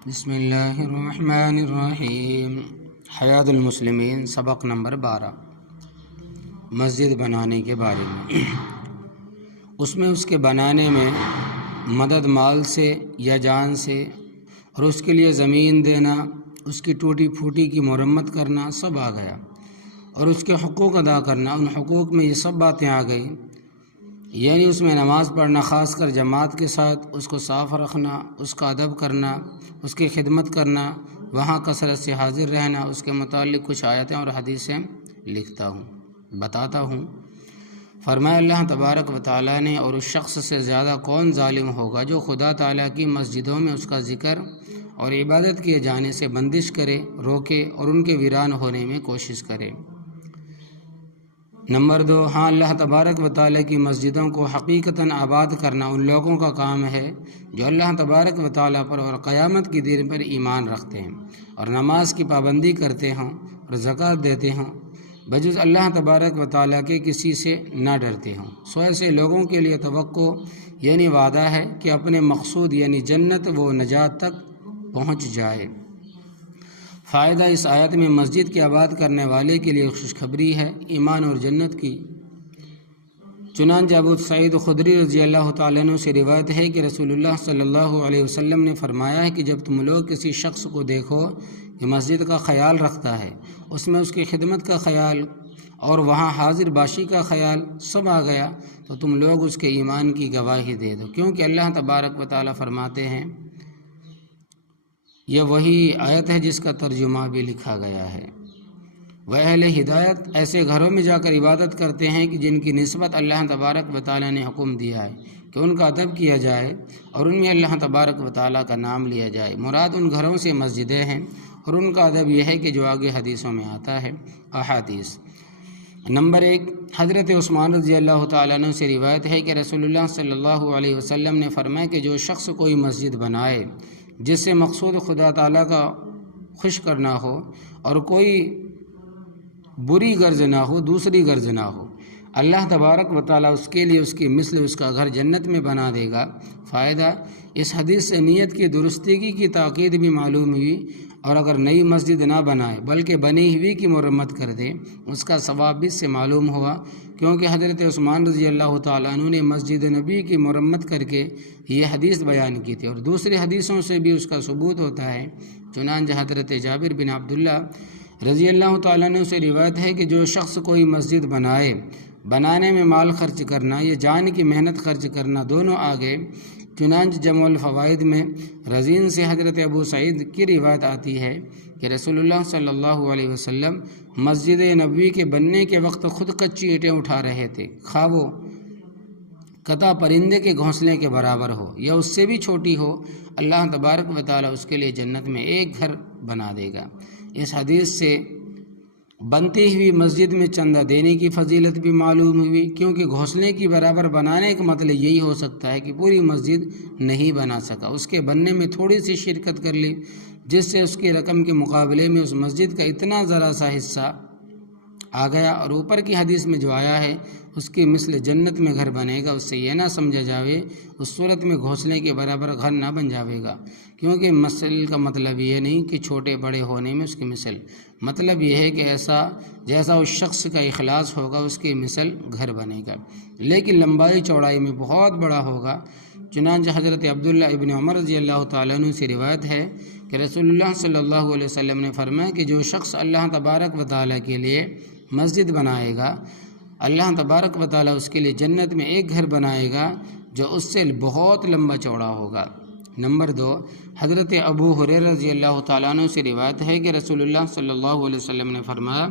بسم اللہ الرحمن الرحیم۔ حیات المسلمین سبق نمبر 12 مسجد بنانے کے بارے میں۔ اس میں اس کے بنانے میں مدد مال سے یا جان سے، اور اس کے لیے زمین دینا، اس کی ٹوٹی پھوٹی کی مرمت کرنا سب آ گیا، اور اس کے حقوق ادا کرنا، ان حقوق میں یہ سب باتیں آ گئی۔ یعنی اس میں نماز پڑھنا، خاص کر جماعت کے ساتھ، اس کو صاف رکھنا، اس کا ادب کرنا، اس کی خدمت کرنا، وہاں کثرت سے حاضر رہنا۔ اس کے متعلق کچھ آیتیں اور حدیثیں لکھتا ہوں، بتاتا ہوں۔ فرمایا اللہ تبارک و تعالیٰ نے، اور اس شخص سے زیادہ کون ظالم ہوگا جو خدا تعالیٰ کی مسجدوں میں اس کا ذکر اور عبادت کیے جانے سے بندش کرے، روکے اور ان کے ویران ہونے میں کوشش کرے۔ نمبر 2، ہاں اللہ تبارک و تعالیٰ کی مسجدوں کو حقیقتاً آباد کرنا ان لوگوں کا کام ہے جو اللہ تبارک و تعالیٰ پر اور قیامت کی دن پر ایمان رکھتے ہیں، اور نماز کی پابندی کرتے ہوں اور زکوٰۃ دیتے ہوں، بجز اللہ تبارک و تعالیٰ کے کسی سے نہ ڈرتے ہوں۔ سو ایسے لوگوں کے لیے توقع یعنی وعدہ ہے کہ اپنے مقصود یعنی جنت و نجات تک پہنچ جائے۔ فائدہ اس آیت میں مسجد کے آباد کرنے والے کے لیے خوشخبری ہے، ایمان اور جنت کی۔ چنانچہ ابو سعید خدری رضی اللہ تعالیٰ عنہ سے روایت ہے کہ رسول اللہ صلی اللہ علیہ وسلم نے فرمایا ہے کہ جب تم لوگ کسی شخص کو دیکھو کہ مسجد کا خیال رکھتا ہے، اس میں اس کی خدمت کا خیال اور وہاں حاضر باشی کا خیال سب آ گیا، تو تم لوگ اس کے ایمان کی گواہی دے دو، کیونکہ اللہ تبارک و تعالیٰ فرماتے ہیں، یہ وہی آیت ہے جس کا ترجمہ بھی لکھا گیا ہے، وہ اہل ہدایت ایسے گھروں میں جا کر عبادت کرتے ہیں کہ جن کی نسبت اللہ تبارک و تعالیٰ نے حکم دیا ہے کہ ان کا ادب کیا جائے اور ان میں اللہ تبارک و تعالیٰ کا نام لیا جائے۔ مراد ان گھروں سے مسجدیں ہیں، اور ان کا ادب یہ ہے کہ جو آگے حدیثوں میں آتا ہے۔ احادیث نمبر 1، حضرت عثمان رضی اللہ تعالیٰ عنہ سے روایت ہے کہ رسول اللہ صلی اللہ علیہ وسلم نے فرمایا کہ جو شخص کوئی مسجد بنائے جس سے مقصود خدا تعالیٰ کا خوش کرنا ہو اور کوئی بری غرض نہ ہو، دوسری غرض نہ ہو، اللہ تبارک و تعالیٰ اس کے لیے اس کی مثل اس کا گھر جنت میں بنا دے گا۔ فائدہ، اس حدیث سے نیت کی درستگی کی تاکید بھی معلوم ہوئی، اور اگر نئی مسجد نہ بنائے بلکہ بنی ہوئی کی مرمت کر دے، اس کا ثواب بھی اس سے معلوم ہوا، کیونکہ حضرت عثمان رضی اللہ تعالیٰ عنہ نے مسجد نبی کی مرمت کر کے یہ حدیث بیان کی تھی، اور دوسری حدیثوں سے بھی اس کا ثبوت ہوتا ہے۔ چنانچہ حضرت جابر بن عبداللہ رضی اللہ تعالیٰ عنہ سے روایت ہے کہ جو شخص کوئی مسجد بنائے، بنانے میں مال خرچ کرنا یا جان کی محنت خرچ کرنا دونوں آگے۔ چنانچہ جمع الفوائد میں رزین سے حضرت ابو سعید کی روایت آتی ہے کہ رسول اللہ صلی اللہ علیہ وسلم مسجد نبوی کے بننے کے وقت خود کچی اینٹیں اٹھا رہے تھے، خواہ وہ قطع پرندے کے گھونسلے کے برابر ہو یا اس سے بھی چھوٹی ہو، اللہ تبارک و تعالیٰ اس کے لیے جنت میں ایک گھر بنا دے گا۔ اس حدیث سے بنتی ہوئی مسجد میں چندہ دینے کی فضیلت بھی معلوم ہوئی، کیونکہ گھونسلے کی برابر بنانے کا مطلب یہی ہو سکتا ہے کہ پوری مسجد نہیں بنا سکا، اس کے بننے میں تھوڑی سی شرکت کر لی، جس سے اس کی رقم کے مقابلے میں اس مسجد کا اتنا ذرا سا حصہ آ گیا، اور اوپر کی حدیث میں جو آیا ہے اس کی مثل جنت میں گھر بنے گا، اس سے یہ نہ سمجھا جاوے اس صورت میں گھونسلے کے برابر گھر نہ بن جاوے گا، کیونکہ مثل کا مطلب یہ نہیں کہ چھوٹے بڑے ہونے میں اس کی مثل، مطلب یہ ہے کہ ایسا جیسا اس شخص کا اخلاص ہوگا اس کی مثل گھر بنے گا، لیکن لمبائی چوڑائی میں بہت بڑا ہوگا۔ چنانچہ حضرت عبداللہ ابن عمر رضی اللہ تعالیٰ عنہ سے روایت ہے کہ رسول اللہ صلی اللہ علیہ وسلم نے فرمایا کہ جو شخص اللہ تبارک و تعالیٰ کے لیے مسجد بنائے گا، اللہ تبارک و تعالیٰ اس کے لیے جنت میں ایک گھر بنائے گا جو اس سے بہت لمبا چوڑا ہوگا۔ نمبر 2، حضرت ابو ہریرہ رضی اللہ تعالیٰ عنہ سے روایت ہے کہ رسول اللہ صلی اللہ علیہ وسلم نے فرمایا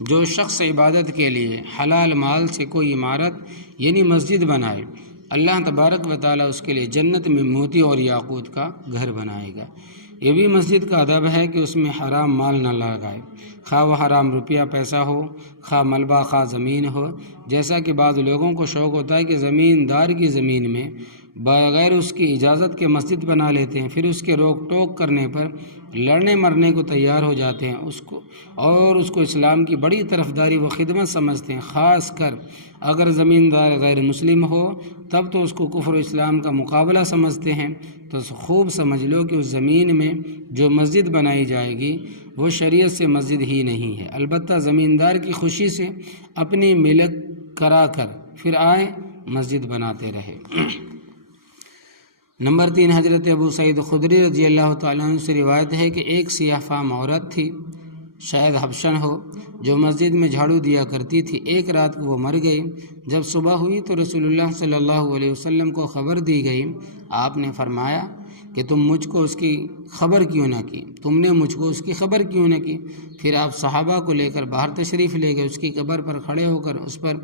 جو شخص عبادت کے لیے حلال مال سے کوئی عمارت یعنی مسجد بنائے، اللہ تبارک و تعالیٰ اس کے لیے جنت میں موتی اور یاقوت کا گھر بنائے گا۔ یہ بھی مسجد کا ادب ہے کہ اس میں حرام مال نہ لگائے، خواہ وہ حرام روپیہ پیسہ ہو، خواہ ملبہ، خواہ زمین ہو، جیسا کہ بعض لوگوں کو شوق ہوتا ہے کہ زمین دار کی زمین میں بغیر اس کی اجازت کے مسجد بنا لیتے ہیں، پھر اس کے روک ٹوک کرنے پر لڑنے مرنے کو تیار ہو جاتے ہیں، اس کو اسلام کی بڑی طرفداری و خدمت سمجھتے ہیں۔ خاص کر اگر زمیندار غیر مسلم ہو تب تو اس کو کفر و اسلام کا مقابلہ سمجھتے ہیں۔ تو خوب سمجھ لو کہ اس زمین میں جو مسجد بنائی جائے گی وہ شریعت سے مسجد ہی نہیں ہے، البتہ زمیندار کی خوشی سے اپنی ملک کرا کر پھر آئے مسجد بناتے رہے۔ نمبر 3، حضرت ابو سعید خدری رضی اللہ تعالیٰ عنہ سے روایت ہے کہ ایک سیاہ فام عورت تھی، شاید حبشن ہو، جو مسجد میں جھاڑو دیا کرتی تھی۔ ایک رات کو وہ مر گئی۔ جب صبح ہوئی تو رسول اللہ صلی اللہ علیہ وسلم کو خبر دی گئی۔ آپ نے فرمایا کہ تم نے مجھ کو اس کی خبر کیوں نہ کی؟ پھر آپ صحابہ کو لے کر باہر تشریف لے گئے، اس کی قبر پر کھڑے ہو کر اس پر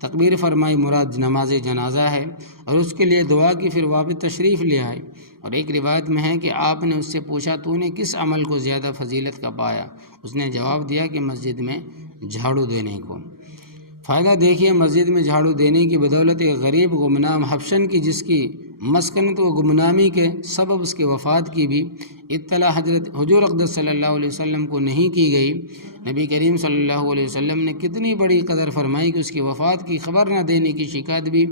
تکبیر فرمائی، مراد نماز جنازہ ہے، اور اس کے لیے دعا کی، پھر واپس تشریف لے آئے۔ اور ایک روایت میں ہے کہ آپ نے اس سے پوچھا تو نے کس عمل کو زیادہ فضیلت کا پایا؟ اس نے جواب دیا کہ مسجد میں جھاڑو دینے کو۔ فائدہ دیکھیے، مسجد میں جھاڑو دینے کی بدولت ایک غریب گمنام حبشن کی، جس کی مسکنت و گمنامی کے سبب اس کی وفات کی بھی اطلاع حضور اقدس صلی اللہ علیہ وسلم کو نہیں کی گئی۔ نبی کریم صلی اللہ علیہ وسلم نے کتنی بڑی قدر فرمائی کہ اس کی وفات کی خبر نہ دینے کی شکایت بھی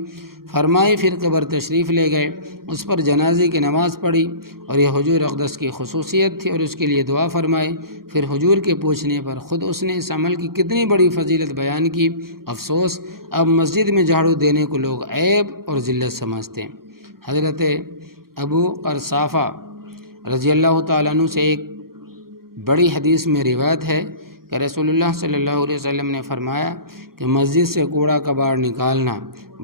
فرمائی، پھر قبر تشریف لے گئے، اس پر جنازے کی نماز پڑھی، اور یہ حضور اقدس کی خصوصیت تھی، اور اس کے لیے دعا فرمائی۔ پھر حضور کے پوچھنے پر خود اس نے اس عمل کی کتنی بڑی فضیلت بیان کی۔ افسوس، اب مسجد میں جھاڑو دینے کو لوگ عیب اور ذلت سمجھتے ہیں۔ حضرت ابو قرصافہ رضی اللہ تعالیٰ عنہ سے ایک بڑی حدیث میں روایت ہے کہ رسول اللہ صلی اللہ علیہ وسلم نے فرمایا کہ مسجد سے کوڑا کباڑ نکالنا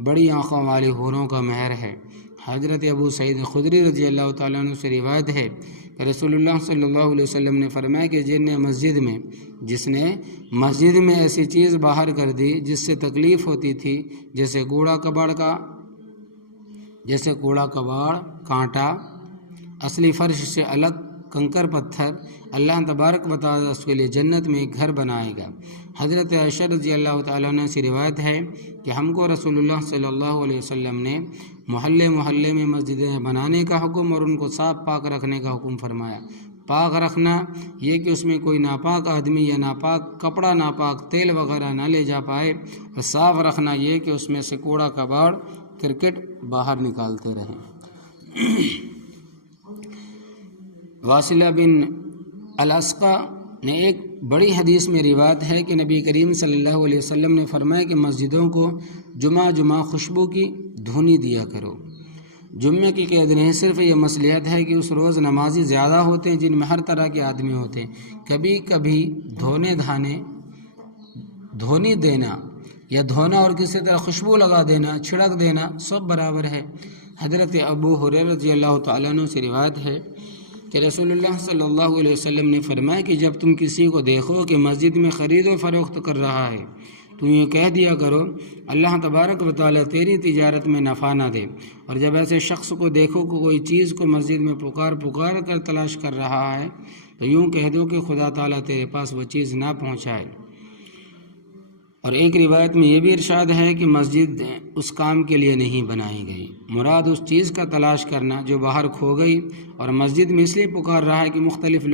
بڑی آنکھوں والی حوروں کا مہر ہے۔ حضرت ابو سعید خدری رضی اللہ تعالیٰ عنہ سے روایت ہے کہ رسول اللہ صلی اللہ علیہ وسلم نے فرمایا کہ جس نے مسجد میں ایسی چیز باہر کر دی جس سے تکلیف ہوتی تھی، جیسے کوڑا کباڑ، کانٹا، اصلی فرش سے الگ کنکر پتھر، اللہ تبارک و تعالیٰ اس کے لیے جنت میں ایک گھر بنائے گا۔ حضرت عائشہ رضی اللہ تعالیٰ عنہ سے روایت ہے کہ ہم کو رسول اللہ صلی اللہ علیہ وسلم نے محلے میں مسجدیں بنانے کا حکم اور ان کو صاف پاک رکھنے کا حکم فرمایا۔ پاک رکھنا یہ کہ اس میں کوئی ناپاک آدمی یا ناپاک کپڑا، ناپاک تیل وغیرہ نہ لے جا پائے، اور صاف رکھنا یہ کہ اس میں سے کوڑا کباڑ، کرکٹ باہر نکالتے رہیں۔ واصلہ بن الاسقا نے ایک بڑی حدیث میں روایت ہے کہ نبی کریم صلی اللہ علیہ وسلم نے فرمایا کہ مسجدوں کو جمعہ خوشبو کی دھونی دیا کرو۔ جمعے کی قید نہیں، صرف یہ مصلحت ہے کہ اس روز نمازی زیادہ ہوتے ہیں جن میں ہر طرح کے آدمی ہوتے ہیں۔ کبھی کبھی دھونی دینا یا دھونا اور کسی طرح خوشبو لگا دینا، چھڑک دینا، سب برابر ہے۔ حضرت ابو ہریرہ رضی اللہ تعالیٰ عنہ سے روایت ہے کہ رسول اللہ صلی اللہ علیہ وسلم نے فرمایا کہ جب تم کسی کو دیکھو کہ مسجد میں خرید و فروخت کر رہا ہے تو یہ کہہ دیا کرو اللہ تبارک و تعالیٰ تیری تجارت میں نفع نہ دے، اور جب ایسے شخص کو دیکھو کہ کوئی چیز کو مسجد میں پکار کر تلاش کر رہا ہے تو یوں کہہ دو کہ خدا تعالیٰ تیرے پاس وہ چیز نہ پہنچائے۔ اور ایک روایت میں یہ بھی ارشاد ہے کہ مسجد اس کام کے لیے نہیں بنائی گئی، مراد اس چیز کا تلاش کرنا جو باہر کھو گئی، اور مسجد میں اس لیے پکار رہا ہے کہ مختلف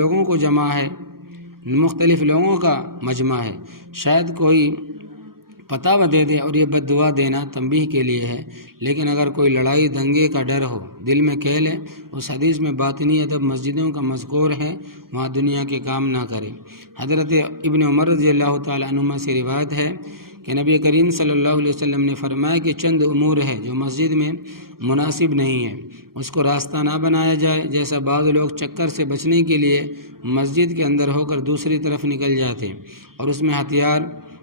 لوگوں کا مجمع ہے، شاید کوئی پتہ دے دے، اور یہ بد دعا دینا تنبیہ کے لیے ہے، لیکن اگر کوئی لڑائی دنگے کا ڈر ہو، دل میں کہہ لے اس حدیث میں باطنی ادب مسجدوں کا مذکور ہے، وہاں دنیا کے کام نہ کرے۔ حضرت ابن عمر رضی اللہ تعالیٰ عنہما سے روایت ہے کہ نبی کریم صلی اللہ علیہ وسلم نے فرمایا کہ چند امور ہے جو مسجد میں مناسب نہیں ہے، اس کو راستہ نہ بنایا جائے، جیسا بعض لوگ چکر سے بچنے کے لیے مسجد کے اندر ہو کر دوسری طرف نکل جاتے اور اس میں ہتھیار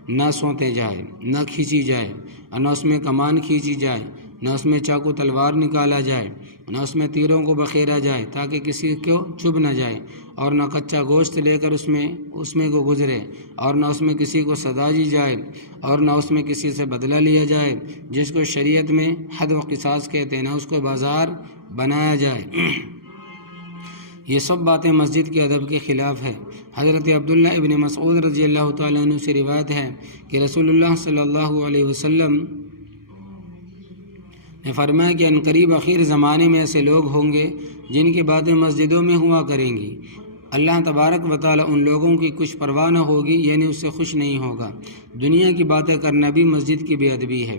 نہ سونتے جائے، نہ کھینچی جائے، اور نہ اس میں کمان کھینچی جائے، نہ اس میں چاقو تلوار نکالا جائے، نہ اس میں تیروں کو بخیرا جائے تاکہ کسی کو چبھ نہ جائے، اور نہ کچا گوشت لے کر اس میں کو گزرے، اور نہ اس میں کسی کو سزا دی جائے، اور نہ اس میں کسی سے بدلہ لیا جائے، جس کو شریعت میں حد و قصاص کہتے ہیں، نہ اس کو بازار بنایا جائے۔ یہ سب باتیں مسجد کے ادب کے خلاف ہے۔ حضرت عبداللہ ابن مسعود رضی اللہ تعالیٰ عنہ سے روایت ہے کہ رسول اللہ صلی اللہ علیہ وسلم نے فرمایا کہ عنقریب آخر زمانے میں ایسے لوگ ہوں گے جن کی باتیں مسجدوں میں ہوا کریں گی، اللہ تبارک و تعالیٰ ان لوگوں کی کچھ پرواہ نہ ہوگی، یعنی اس سے خوش نہیں ہوگا۔ دنیا کی باتیں کرنا بھی مسجد کی بے ادبی ہے۔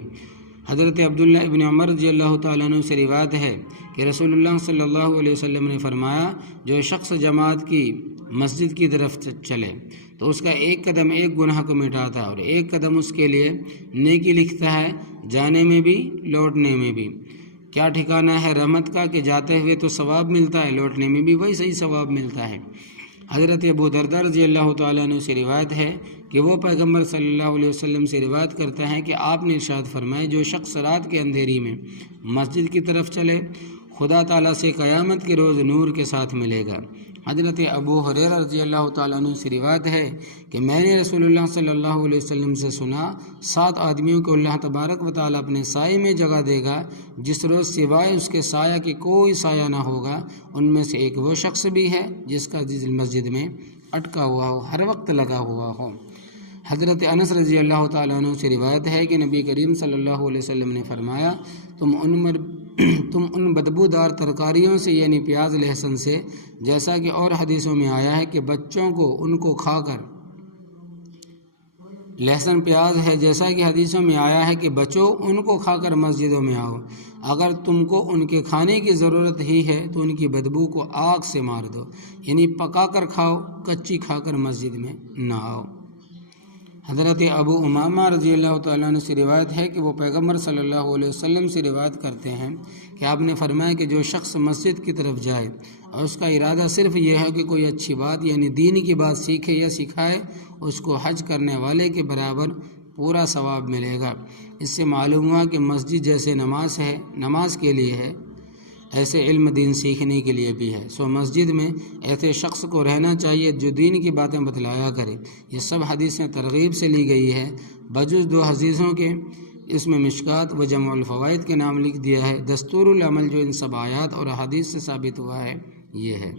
حضرت عبداللہ ابن عمر رضی اللہ تعالیٰ عنہ سے روایت ہے کہ رسول اللہ صلی اللہ علیہ وسلم نے فرمایا، جو شخص جماعت کی مسجد کی طرف چلے تو اس کا ایک قدم ایک گناہ کو مٹاتا ہے اور ایک قدم اس کے لیے نیکی لکھتا ہے، جانے میں بھی لوٹنے میں بھی۔ کیا ٹھکانہ ہے رحمت کا کہ جاتے ہوئے تو ثواب ملتا ہے، لوٹنے میں بھی وہی صحیح ثواب ملتا ہے۔ حضرت ابو درداء رضی اللہ تعالیٰ عنہ سے روایت ہے کہ وہ پیغمبر صلی اللہ علیہ وسلم سے روایت کرتا ہے کہ آپ نے ارشاد فرمایا، جو شخص رات کے اندھیری میں مسجد کی طرف چلے خدا تعالیٰ سے قیامت کے روز نور کے ساتھ ملے گا۔ حضرت ابو ہریرہ رضی اللہ تعالیٰ عنہ سے روایت ہے کہ میں نے رسول اللہ صلی اللہ علیہ وسلم سے سنا، 7 آدمیوں کو اللہ تبارک و تعالیٰ اپنے سائے میں جگہ دے گا جس روز سوائے اس کے سایہ کی کوئی سایہ نہ ہوگا۔ ان میں سے ایک وہ شخص بھی ہے جس کا دل مسجد میں اٹکا ہوا ہو، ہر وقت لگا ہوا ہو۔ حضرت انس رضی اللہ تعالیٰ عنہ سے روایت ہے کہ نبی کریم صلی اللہ علیہ وسلم نے فرمایا، تم ان بدبودار ترکاریوں سے یعنی پیاز لہسن سے، جیسا کہ اور حدیثوں میں آیا ہے کہ بچوں کو ان کو کھا کر، لہسن پیاز ہے جیسا کہ حدیثوں میں آیا ہے کہ بچوں ان کو کھا کر مسجدوں میں آؤ، اگر تم کو ان کے کھانے کی ضرورت ہی ہے تو ان کی بدبو کو آگ سے مار دو، یعنی پکا کر کھاؤ، کچی کھا کر مسجد میں نہ آؤ۔ حضرت ابو امامہ رضی اللہ تعالیٰ عنہ سے روایت ہے کہ وہ پیغمبر صلی اللہ علیہ وسلم سے روایت کرتے ہیں کہ آپ نے فرمایا کہ جو شخص مسجد کی طرف جائے اور اس کا ارادہ صرف یہ ہے کہ کوئی اچھی بات یعنی دین کی بات سیکھے یا سکھائے، اس کو حج کرنے والے کے برابر پورا ثواب ملے گا۔ اس سے معلوم ہوا کہ مسجد جیسے نماز ہے، نماز کے لیے ہے، ایسے علم دین سیکھنے کے لیے بھی ہے۔ سو مسجد میں ایسے شخص کو رہنا چاہیے جو دین کی باتیں بتلایا کرے۔ یہ سب حدیثیں ترغیب سے لی گئی ہے، بجز 2 حدیثوں کے، اس میں مشکات و جمع الفوائد کے نام لکھ دیا ہے۔ دستور العمل جو ان سب آیات اور حدیث سے ثابت ہوا ہے یہ ہے۔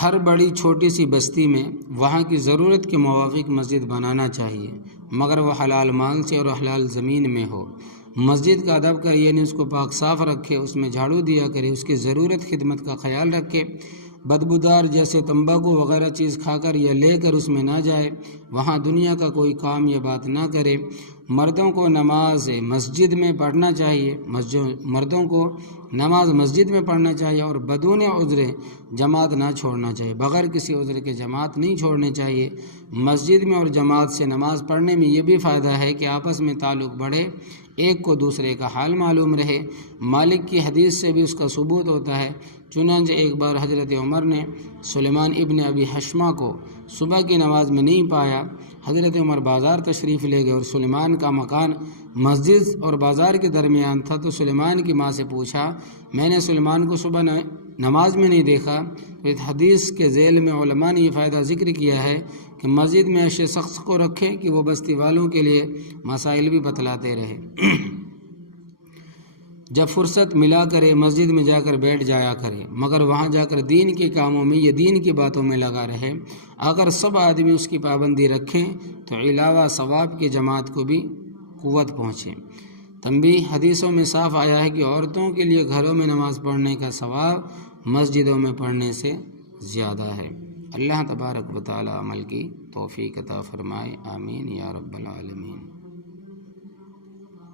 ہر بڑی چھوٹی سی بستی میں وہاں کی ضرورت کے موافق مسجد بنانا چاہیے، مگر وہ حلال مال سے اور حلال زمین میں ہو۔ مسجد کا ادب کرے یعنی اس کو پاک صاف رکھے، اس میں جھاڑو دیا کرے، اس کی ضرورت خدمت کا خیال رکھے، بدبودار جیسے تمباکو وغیرہ چیز کھا کر یا لے کر اس میں نہ جائے، وہاں دنیا کا کوئی کام یا بات نہ کرے۔ مردوں کو نماز مسجد میں پڑھنا چاہیے، مردوں کو نماز مسجد میں پڑھنا چاہیے اور بدون عذر جماعت نہ چھوڑنا چاہیے، بغیر کسی عذر کے جماعت نہیں چھوڑنے چاہیے۔ مسجد میں اور جماعت سے نماز پڑھنے میں یہ بھی فائدہ ہے کہ آپس میں تعلق بڑھے، ایک کو دوسرے کا حال معلوم رہے۔ مالک کی حدیث سے بھی اس کا ثبوت ہوتا ہے۔ چنانچہ ایک بار حضرت عمر نے سلیمان ابن ابی حشمہ کو صبح کی نماز میں نہیں پایا۔ حضرت عمر بازار تشریف لے گئے اور سلیمان کا مکان مسجد اور بازار کے درمیان تھا، تو سلیمان کی ماں سے پوچھا، میں نے سلیمان کو صبح نماز میں نہیں دیکھا۔ تو اس حدیث کے ذیل میں علماء نے یہ فائدہ ذکر کیا ہے کہ مسجد میں ایسے شخص کو رکھیں کہ وہ بستی والوں کے لیے مسائل بھی بتلاتے رہے۔ جب فرصت ملا کرے مسجد میں جا کر بیٹھ جایا کرے، مگر وہاں جا کر دین کے کاموں میں یا دین کی باتوں میں لگا رہے۔ اگر سب آدمی اس کی پابندی رکھیں تو علاوہ ثواب کی جماعت کو بھی قوت پہنچے۔ تنبیہ، حدیثوں میں صاف آیا ہے کہ عورتوں کے لیے گھروں میں نماز پڑھنے کا ثواب مسجدوں میں پڑھنے سے زیادہ ہے۔ اللہ تبارک و تعالی عمل کی توفیق عطا فرمائے، آمین یا رب العالمین۔